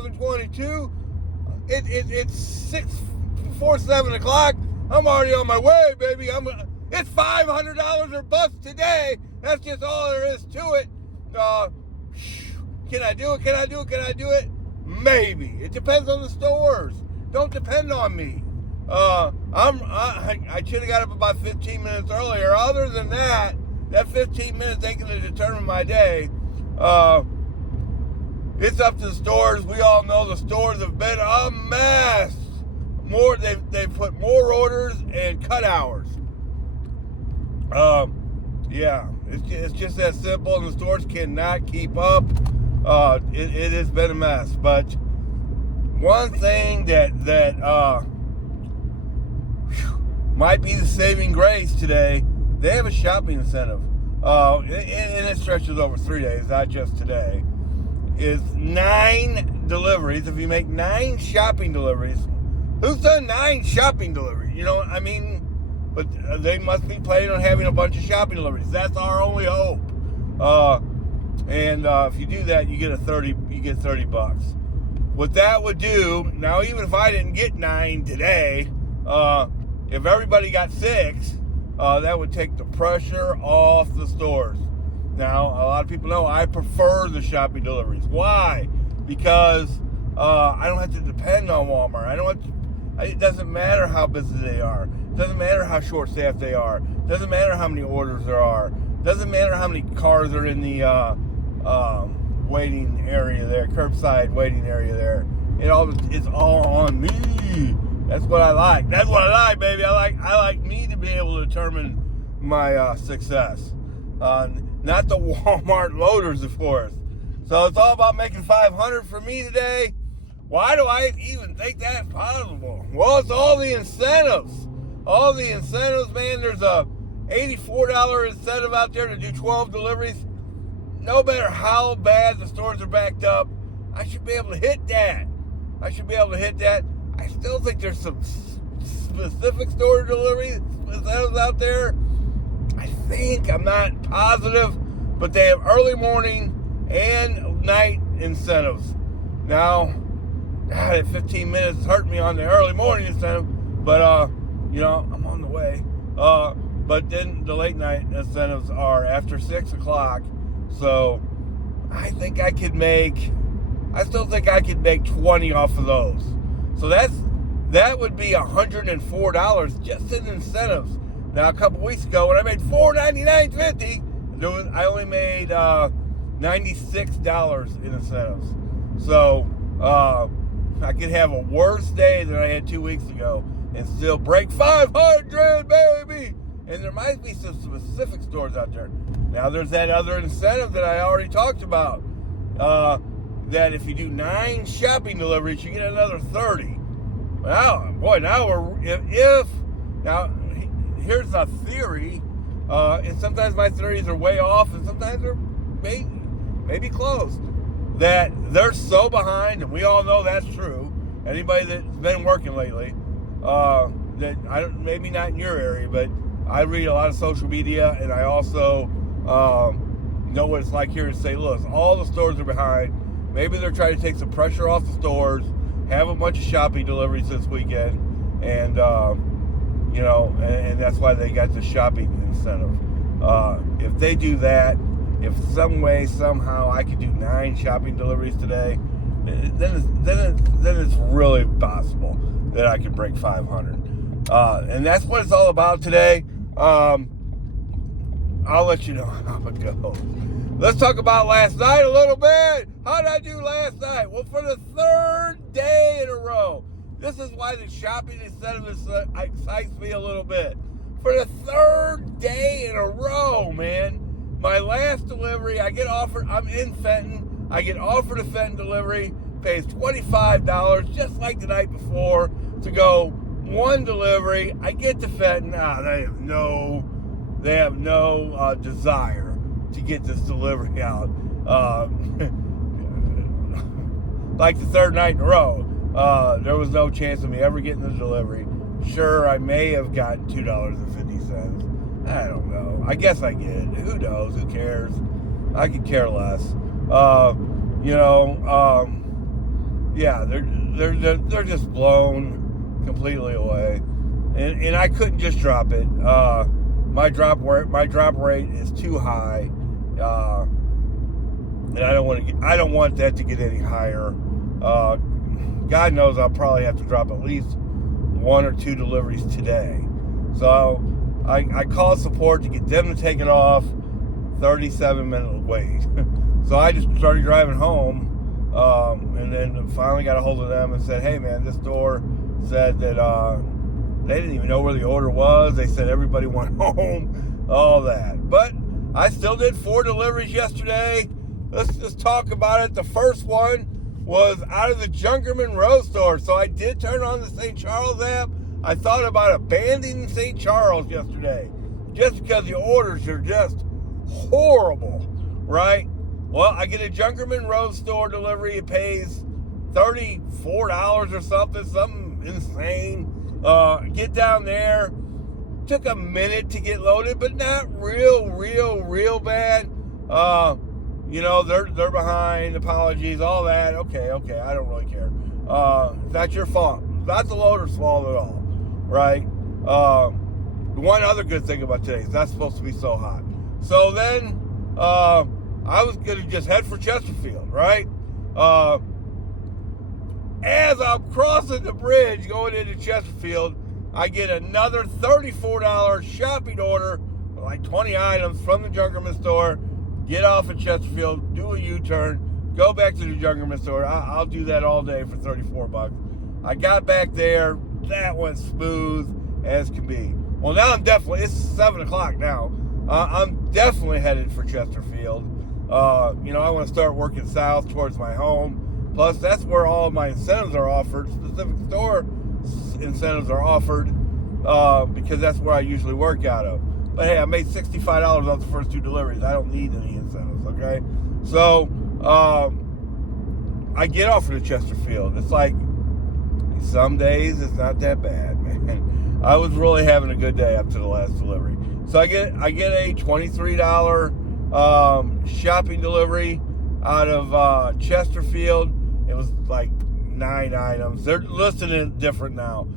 2022. It's 7 o'clock. I'm already on my way, baby. It's $500 or bust today. That's just all there is to it. Can I do it? Can I do it? Can I do it? Maybe. It depends on the stores. Don't depend on me. I should have got up about 15 minutes earlier. Other than that 15 minutes ain't going to determine my day. It's up to the stores. We all know the stores have been a mess. They've put more orders and cut hours. Yeah, it's just that simple, and the stores cannot keep up. It has been a mess. But one thing that might be the saving grace today, they have a shopping incentive, and it stretches over 3 days, not just today. Is 9 deliveries. If you make 9 shopping deliveries, who's done 9 shopping deliveries? You know, I mean, but they must be planning on having a bunch of shopping deliveries. That's our only hope. And if you do that, you get $30. What that would do now, even if I didn't get 9 today, if everybody got 6, that would take the pressure off the stores. Now, a lot of people know I prefer the shopping deliveries. Why? Because I don't have to depend on Walmart. It doesn't matter how busy they are. It doesn't matter how short-staffed they are. It doesn't matter how many orders there are. It doesn't matter how many cars are in the waiting area there, curbside waiting area there. It's all on me. That's what I like. That's what I like, baby. I like me to be able to determine my success. Not the Walmart loaders, of course. So it's all about making $500 for me today. Why do I even think that's possible? Well, it's all the incentives. All the incentives, man. There's a $84 incentive out there to do 12 deliveries. No matter how bad the stores are backed up, I should be able to hit that. I still think there's some specific store delivery incentives out there. I'm not positive, but they have early morning and night incentives. Now, that 15 minutes hurt me on the early morning incentive, but I'm on the way. But then the late night incentives are after 6 o'clock. So I still think I could make 20 off of those. So that would be $104 just in incentives. Now, a couple weeks ago, when I made $499.50, I only made $96 in incentives. So I could have a worse day than I had 2 weeks ago and still break 500, baby. And there might be some specific stores out there. Now, there's that other incentive that I already talked about. That if you do 9 shopping deliveries, you get another 30. Here's a theory, and sometimes my theories are way off, and sometimes they're maybe close. That they're so behind, and we all know that's true. Anybody that's been working lately, maybe not in your area, but I read a lot of social media, and I also know what it's like here in St. Louis. All the stores are behind. Maybe they're trying to take some pressure off the stores, have a bunch of shopping deliveries this weekend, and and that's why they got the shopping incentive. If they do that, if some way, somehow I could do 9 shopping deliveries today, then it's really possible that I could break 500. And that's what it's all about today. I'll let you know how it goes. Let's talk about last night a little bit. How did I do last night? Well, for the 3rd day in a row, this is why the shopping incentive excites me a little bit. For the 3rd day in a row, man, my last delivery, I get offered, I'm in Fenton, I get offered a Fenton delivery, pays $25, just like the night before, to go 1 delivery. I get to Fenton, they have no desire to get this delivery out. Like the 3rd night in a row. There was no chance of me ever getting the delivery. Sure, I may have gotten $2.50. I don't know. I guess I get it. Who knows? Who cares? I could care less. yeah, they're just blown completely away, and I couldn't just drop it. My drop rate is too high, and I don't want that to get any higher. God knows I'll probably have to drop at least 1 or 2 deliveries today. So I called support to get them to take it off. 37-minute wait. So I just started driving home, and then finally got a hold of them and said, hey man, this store said that they didn't even know where the order was. They said everybody went home, all that. But I still did 4 deliveries yesterday. Let's just talk about it. The first one was out of the Junkerman Road store. So I did turn on the St. Charles app. I thought about abandoning St. Charles yesterday just because the orders are just horrible, right? Well, I get a Junkerman Road store delivery. It pays $34 or something insane. Get down there. Took a minute to get loaded, but not real bad. They're behind. Apologies, all that. Okay, I don't really care. That's your fault. Not the loader's fault at all, right? One other good thing about today is it's not supposed to be so hot. So then, I was gonna just head for Chesterfield, right? As I'm crossing the bridge going into Chesterfield, I get another $34 shopping order, like 20 items from the Junkerman store. Get off at Chesterfield, do a U-turn, go back to the Junkerman store. I'll do that all day for $34. I got back there, that went smooth as can be. Well, now it's 7 o'clock now. I'm definitely headed for Chesterfield. I want to start working south towards my home. Plus, that's where all of my incentives are offered. Specific store incentives are offered because that's where I usually work out of. But hey, I made $65 off the first 2 deliveries. I don't need any incentives, okay? So, I get offered to Chesterfield. It's like, some days it's not that bad, man. I was really having a good day up to the last delivery. So I get a $23 shopping delivery out of Chesterfield. It was like 9 items. They're listing it different now.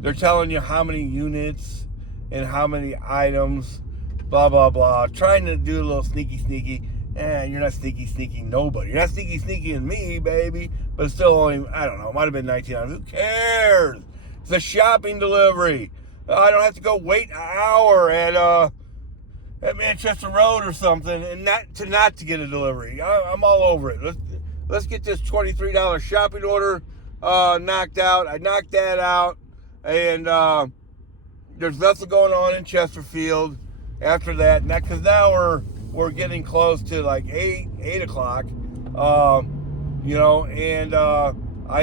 They're telling you how many units and how many items, blah, blah, blah. Trying to do a little sneaky. You're not sneaky nobody. You're not sneaky in me, baby. But it's still only, I don't know, it might have been 19 items. Who cares? It's a shopping delivery. I don't have to go wait an hour at Manchester Road or something and not to get a delivery. I'm all over it. Let's get this $23 shopping order knocked out. I knocked that out, and there's nothing going on in Chesterfield after that. Because now we're getting close to like 8 o'clock. And I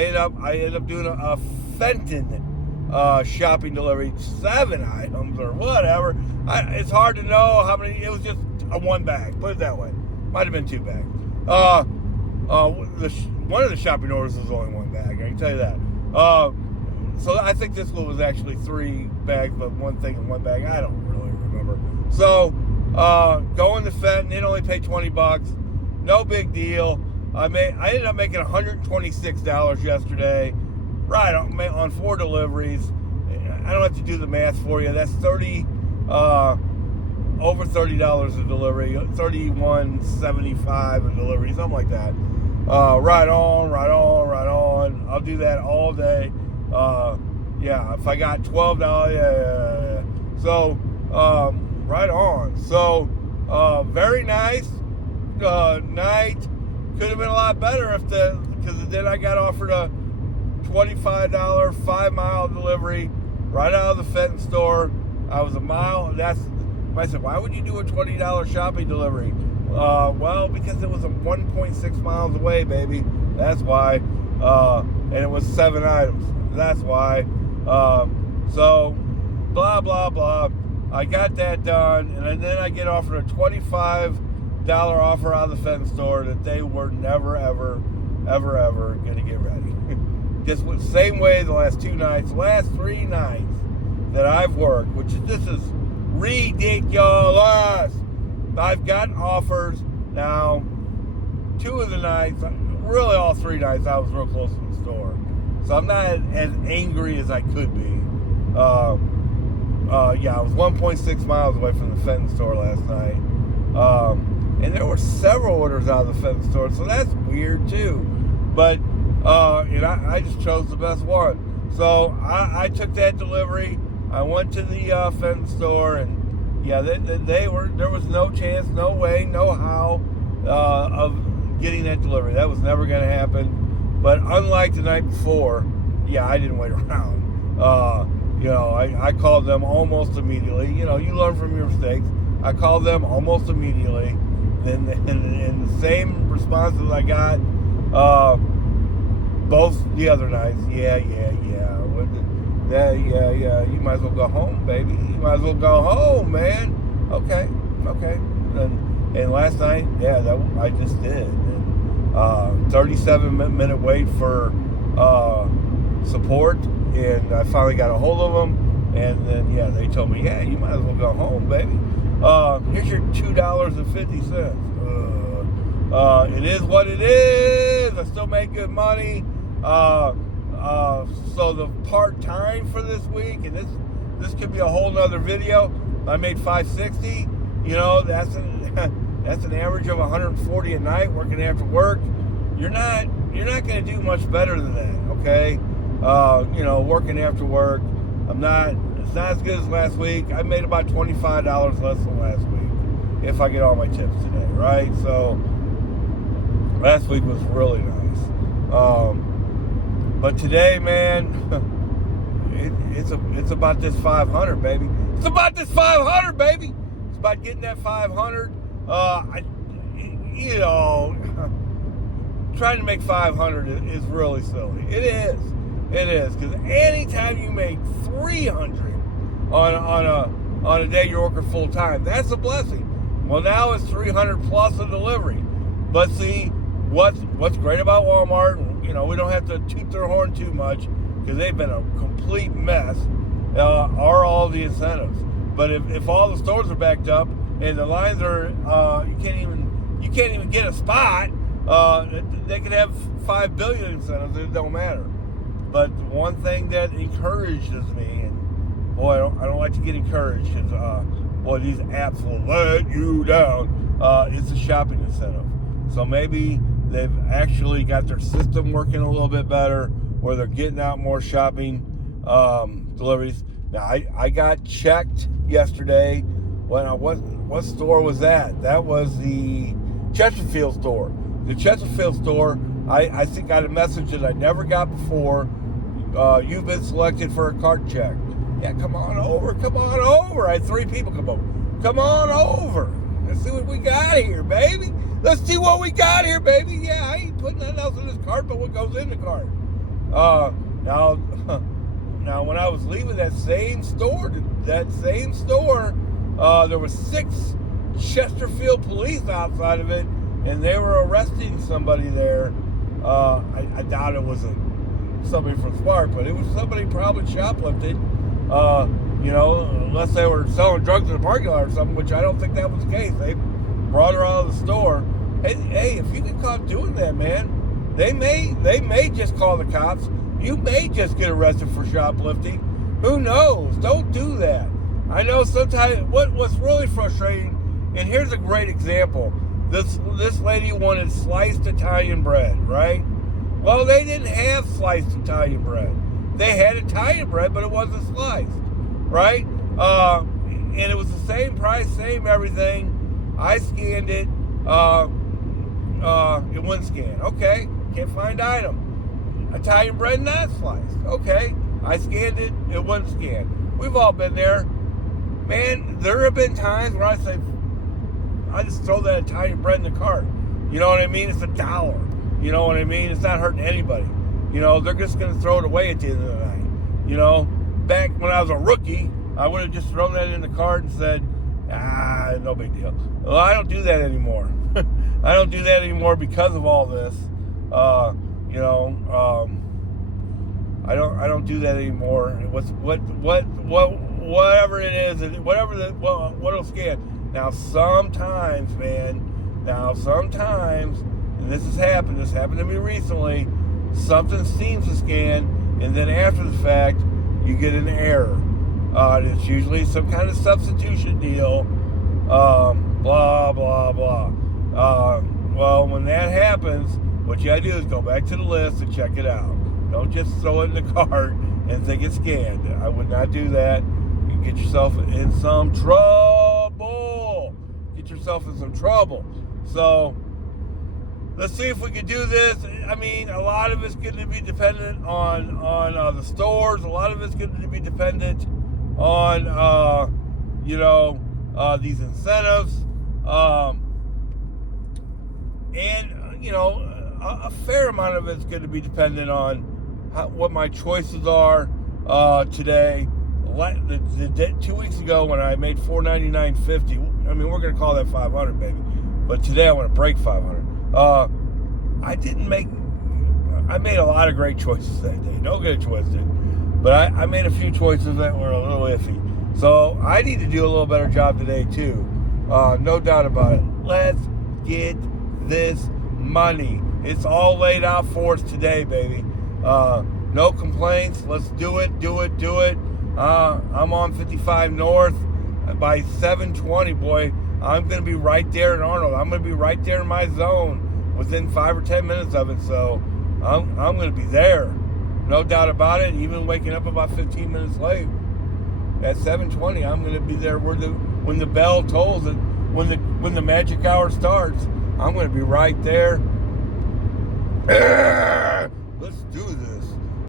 ended up doing a Fenton shopping delivery, 7 items or whatever. It's hard to know how many. It was just a 1 bag. Put it that way. Might have been 2 bags. One of the shopping orders was only 1 bag. I can tell you that. So I think this one was actually 3 bags, but 1 thing in 1 bag. I don't really remember. So going to Fenton, it only paid $20. No big deal. I ended up making $126 yesterday. Right, on 4 deliveries. I don't have to do the math for you. That's over $30 a delivery, $31.75 a delivery, something like that. Right on. I'll do that all day. If I got $12, yeah. So, right on. So, very nice night. Could have been a lot better because then I got offered a $25 5-mile delivery right out of the Fenton store. I was a mile. I said, why would you do a $20 shopping delivery? Well, because it was 1.6 miles away, baby. That's why. And it was 7 items. That's why. So, blah, blah, blah. I got that done. And then I get offered a $25 offer out of the Fenton store that they were never, ever going to get ready. Just the same way the last 2 nights, last 3 nights that I've worked, this is ridiculous. I've gotten offers now, 2 of the nights, really all 3 nights I was real close to the store. So I'm not as angry as I could be. Yeah, I was 1.6 miles away from the Fenton store last night. And there were several orders out of the Fenton store, so that's weird too. But I just chose the best one. So I took that delivery. I went to the Fenton store, and yeah, there was no chance, no way, no how of getting that delivery. That was never going to happen. But unlike the night before, yeah, I didn't wait around. I called them almost immediately. You learn from your mistakes. I called them almost immediately. And the same responses I got both the other nights. Yeah. You might as well go home, baby. You might as well go home, man. Okay. And last night, I just did. And 37-minute wait for support, and I finally got a hold of them. And then, they told me, you might as well go home, baby. Here's your $2.50. It is what it is. I still make good money. So the part-time for this week, and this could be a whole nother video. I made $560. That's an average of $140 a night working after work. You're not going to do much better than that, okay? Working after work. It's not as good as last week. I made about $25 less than last week if I get all my tips today, right? So last week was really nice. But today, man, it's about this 500, baby. It's about this 500, baby. It's about getting that 500. Trying to make 500 is really silly. It is, because anytime you make 300 on a day you're working full time, that's a blessing. Well, now it's 300 plus a delivery. But see, what's great about Walmart, we don't have to toot their horn too much because they've been a complete mess, are all the incentives. But if all the stores are backed up and the lines are, you can't even get a spot, they could have 5 billion incentives. It don't matter. But one thing that encourages me, and boy, I don't like to get encouraged because these apps will let you down. It's a shopping incentive. So maybe they've actually got their system working a little bit better, where they're getting out more shopping deliveries. Now, I got checked yesterday. What store was that? That was the Chesterfield store. The Chesterfield store, I think got a message that I never got before. You've been selected for a cart check. Yeah, come on over. I had 3 people come over. Come on over. Let's see what we got here, baby. Let's see what we got here, baby. Yeah, I ain't putting nothing else in this cart but what goes in the cart. Now, when I was leaving that same store, there were 6 Chesterfield police outside of it, and they were arresting somebody there. I doubt it was somebody from Spark, but it was somebody probably shoplifted. Unless they were selling drugs in the parking lot or something, which I don't think that was the case. They brought her out of the store. Hey, if you get caught doing that, man, they may just call the cops. You may just get arrested for shoplifting. Who knows? Don't do that. I know sometimes what's really frustrating, and here's a great example. This lady wanted sliced Italian bread, right? Well, they didn't have sliced Italian bread. They had Italian bread, but it wasn't sliced, right? And it was the same price, same everything. I scanned it. It wouldn't scan. Okay, can't find item. Italian bread not sliced. Okay, I scanned it. It wouldn't scan. We've all been there. Man, there have been times where I say, I just throw that Italian bread in the cart. You know what I mean? It's $1. You know what I mean? It's not hurting anybody. They're just going to throw it away at the end of the night. Back when I was a rookie, I would have just thrown that in the cart and said, no big deal. Well, I don't do that anymore. I don't do that anymore because of all this. I don't do that anymore. Whatever it is, what it'll scan. Now sometimes, man, and this happened to me recently, something seems to scan, and then after the fact, you get an error. It's usually some kind of substitution deal, blah, blah, blah. Well, when that happens, what you gotta do is go back to the list and check it out. Don't just throw it in the cart and think it's scanned. I would not do that. You get yourself in some trouble. So, let's see if we can do this. I mean, a lot of it's going to be dependent on the stores. A lot of it's going to be dependent on, these incentives. A fair amount of it's going to be dependent on what my choices are today. 2 weeks ago when I made $499.50, I mean, we're going to call that 500, baby. But today I want to break 500. I made a lot of great choices that day. Don't get it twisted. But I made a few choices that were a little iffy. So I need to do a little better job today too. No doubt about it. Let's get this money. It's all laid out for us today, baby. No complaints. Let's do it. I'm on 55 North. By 7:20, boy, I'm going to be right there in Arnold. I'm going to be right there in my zone within 5 or 10 minutes of it. So I'm going to be there. No doubt about it. Even waking up about 15 minutes late. At 7:20, I'm going to be there when the bell tolls it, when the magic hour starts. I'm going to be right there. Let's do this.